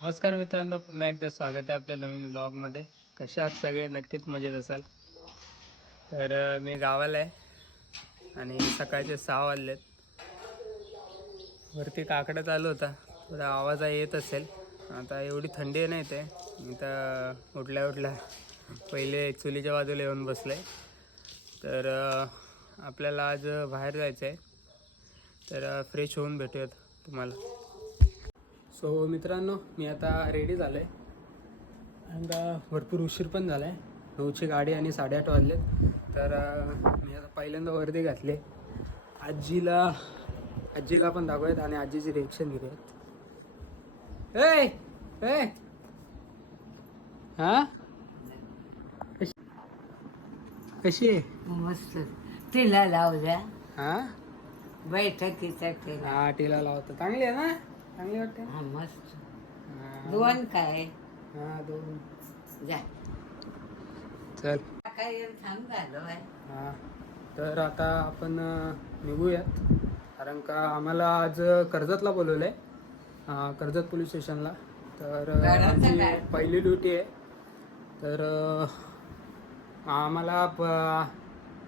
नमस्कार मित्रांनो, पुन्हा एकदा स्वागत आहे आपल्या नवीन ब्लॉगमध्ये. कशा आहात सगळे? नक्कीच मजेत असाल. तर मी गावाला आहे आणि सकाळचे 6 वाजलेत. वरती काकडा चालू होता, थोडा आवाज येत असेल. आता एवढी थंडी नाही ते. इथं उठल्या पहिले चुलीच्या बाजूला येऊन बसलं आहे. तर आपल्याला आज बाहेर जायचं आहे, तर फ्रेश होऊन भेटूयात तुम्हाला. सो मित्रांनो, मी आता रेडी झालो आहे आणि भरपूर उशीर पण झाला आहे. 9ची गाडी आणि 8:30 वाजलेत. तर मी आता पहिल्यांदा वर्दी घातली. आजीला पण दाखवूयात आणि आजीची रिएक्शन घेऊयात. ए ए हां, कशी आहे? मस्त. तिला लावल्या हां बैठकीचा केला. हां, टीला लावतो. चांगली आहे ना? चांगली वाटते. हा मस्त. हां, दोन काय हां, 2. जा चल. काय थांब झालो आहे. हां, तर आता आपण निघूयात, कारण का आम्हाला आज कर्जतला बोलवलं आहे, कर्जत पोलीस स्टेशनला. तर आमची पहिली ड्युटी आहे. तर आम्हाला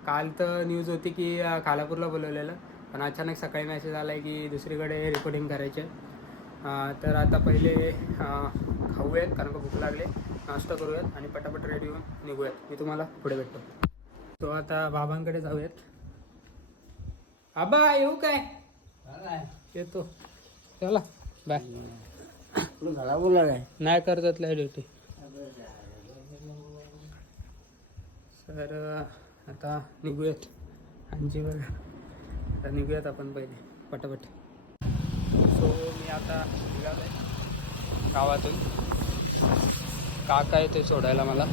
काल तर न्यूज होती की खालापूरला बोलवलेलं, पण अचानक सकाळी मेसेज आला आहे की दुसरीकडे रिपोर्टिंग करायचे. तर आता पहिले खाऊयात, कारण का भूक लागले, नाश्ता करूयात आणि पटापट रेडी होऊन निघूयात. मी तुम्हाला पुढे भेटतो. तो आता बाबांकडे जाऊयात. आबा येऊ काय? येतो. चला बाय. बोला काय नाही करतातल्या ड्युटी. तर आता निघूयात. आणजी बघा, आता निघूयात आपण पहिले पटापट. सो मी आता निघालो आहे गावातून. काका येते सोडायला मला.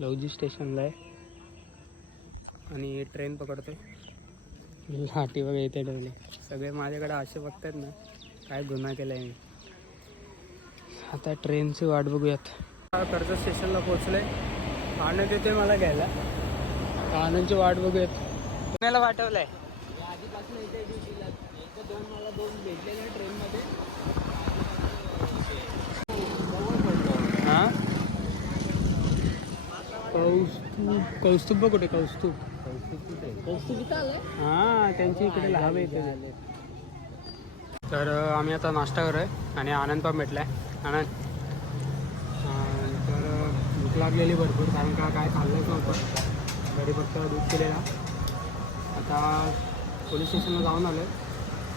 लवजी स्टेशनला आहे आणि ट्रेन पकडतो. लाटी वगैरे इथे ठेवले. सगळे माझ्याकडे असे बघतात ना, काय गुन्हा केला आहे मी. आता ट्रेनची वाट बघूयात. कर्जत स्टेशनला पोहोचले. आनंद येते मला घ्यायला. आनंदची वाट बघूयात. पुण्याला पाठवलं आहे आधीपासून. इथे ड्युटीला मला 2 भेटलेले ट्रेनमध्ये. हां, कौस्तुभ कुठे? कौस्तुभ इथं आलंय. हां, त्यांची इकडे लाभ येते. तर आम्ही आता नाश्ता करूया आणि आनंद पण भेटला आहे. आनंद, तर भूक लागलेली भरपूर, कारण का काय खाल्लंच नव्हतं घरी, फक्त दूध केलेला. आता पोलीस स्टेशनला जाऊन आलो आहे.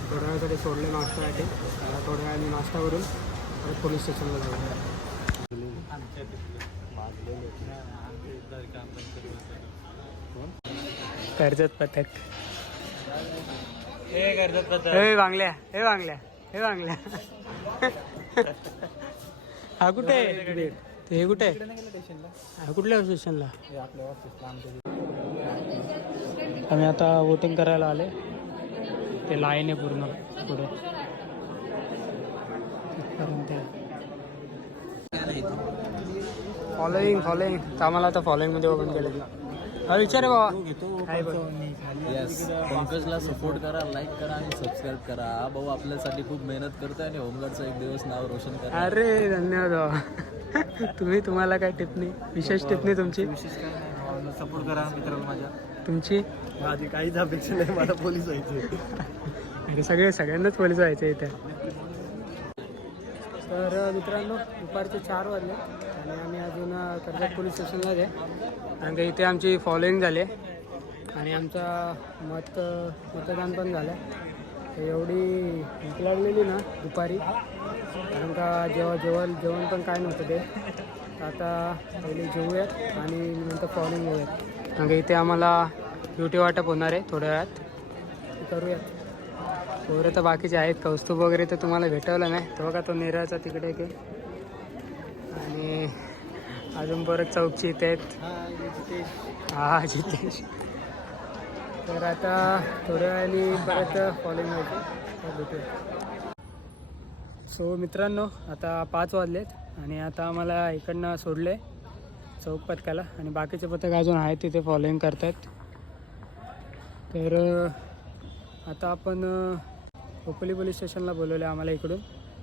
थोड्या वेळासाठी सोडले नाश्त्यासाठी. थोड्या वेळाने नाश्ता करून परत पोलीस स्टेशनला जाऊ. कर्जत पथक. हे वांगल्या, हे वांगल्या, हे वांगल्या. हा कुठे आहे? हे कुठे आहे? कुठल्या स्टेशनला? आम्ही आता वोटिंग करायला आले. ते लाईन आहे पूर्ण पुढे. फॉलोईंग आम्हाला आता फॉलोईंगमध्ये ओपन केलं. हा विचार आहे बाबा. पंकजला सपोर्ट करा, लाईक करा आणि सबस्क्राईब करा. हा भाऊ आपल्यासाठी खूप मेहनत करतोय आणि होमगार्डचं एक दिवस नाव रोशन करा. अरे धन्यवाद बाबा. तुम्हाला काय टिप्पणी, विशेष टिप्पणी तुमची? विशेष काय नाही, सपोर्ट करा मित्रांनो माझ्या. तुमची? माझी काहीच अपेक्षा नाही, मला पोलीस व्हायचे. सगळ्यांनाच पोलीस व्हायचं इथे. तर मित्रांनो, दुपारचे 4 वाजले आणि आम्ही अजून कर्जत पोलीस स्टेशनलाच आहे, कारण का इथे आमची फॉलोईंग झाली आणि आमचा मतदान पण झालं. एवढी भूक लागलेली ना दुपारी, कारण का जेवण पण काय नव्हतं ते. आता पहिले जेवूयात आणि नंतर फॉलोईंग होऊयात, कारण का इथे आम्हाला ड्युटी वाटप होणार आहे थोड्या वेळात. ते करूयात. पोरं तर बाकीचे आहेत. कौस्तुभ वगैरे तर तुम्हाला भेटवलं नाही, तो बघा तो नेराचा तिकडे की. आणि अजून परत चौकची इथे आहेत. हां, जितेश. तर आता थोड्या वेळाने परत फॉलोईंग व्हायची भेटूया. सो मित्रांनो, आता 5 वाजलेत आणि आता आम्हाला इकडनं सोडले चौक पथकाला आणि बाकीचे पथक अजून आहेत तिथे फॉलोईंग करत आहेत. तर आता आपण खोपोली पोलीस स्टेशनला बोलवलं आम्हाला इकडून.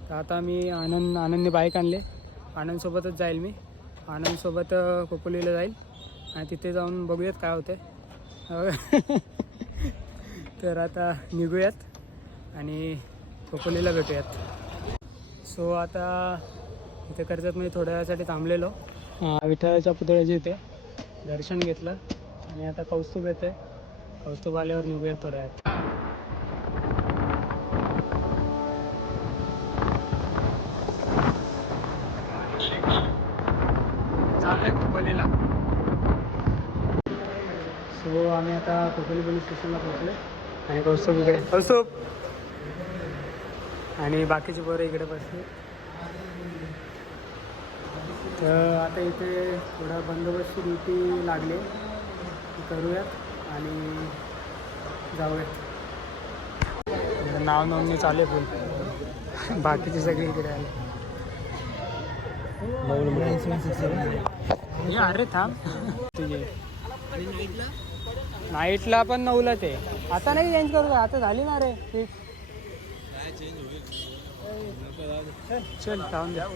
तर आता मी आनंदने बाईक आणले. आनंदसोबतच जाईल मी. आनंदसोबत खोपोलीला जाईल आणि तिथे जाऊन बघूयात काय होते. तर आता निघूयात आणि खोपोलीला भेटूयात. सो आता इथे कर्जतमध्ये थोड्या वेळासाठी थांबलेलो. विठ्ठलाच्या पुतळ्याचे इथे दर्शन घेतलं आणि आता कौस्तुभ येते. कौस्तुभ आल्यावर निघूयात थोड्या वेळात. खोपोलीला. सो आम्ही आता खोपोली पोलीस स्टेशनला पोहोचलो आणि कौस्तुभ इकडे. कौस्तुभ आणि बाकीचे पोरं इकडे बसले. तर आता इथे थोडा बंदोबस्ती ड्युटी लागली ती करूयात आणि जाऊयात. नाव नोंदणी चालू आहे फुल. बाकीचे सगळे इकडे आले. अरे थांब तुझे नाईटला पण 9ला ते. आता नाही चेंज करू. आता झाली ना रे फिक्स. चल जाऊन द्या.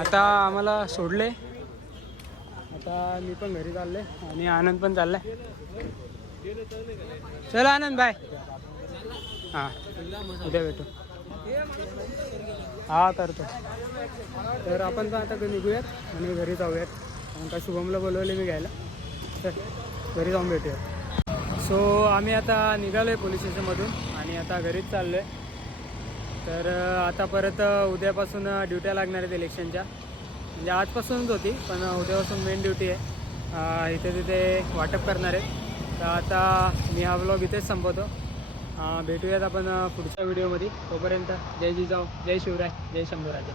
आता आम्हाला सोडले. आता मी पण घरी चालले आणि आनंद पण चाललाय. चल आनंद बाय. हां उद्या भेटू. हां करतो. तर आपण पण आता निघूयात आणि घरी जाऊयात. कारण का शुभमला बोलवले मी घ्यायला. तर घरी जाऊन भेटूयात. सो आम्ही आता निघालो आहे पोलीस स्टेशनमधून आणि आता घरीच चाललो आहे. तर आता परत उद्यापासून ड्युट्या लागणार आहेत इलेक्शनच्या. म्हणजे आजपासूनच होती पण उद्यापासून मेन ड्युटी आहे. इथे तिथे वाटप करणार आहे. तर आता मी हा व्लॉग इथेच संपवतो. भेटूयात आपण पुढच्या व्हिडिओमध्ये. तोपर्यंत जय जिजाऊ, जय शिवराय, जय शंभूराजे.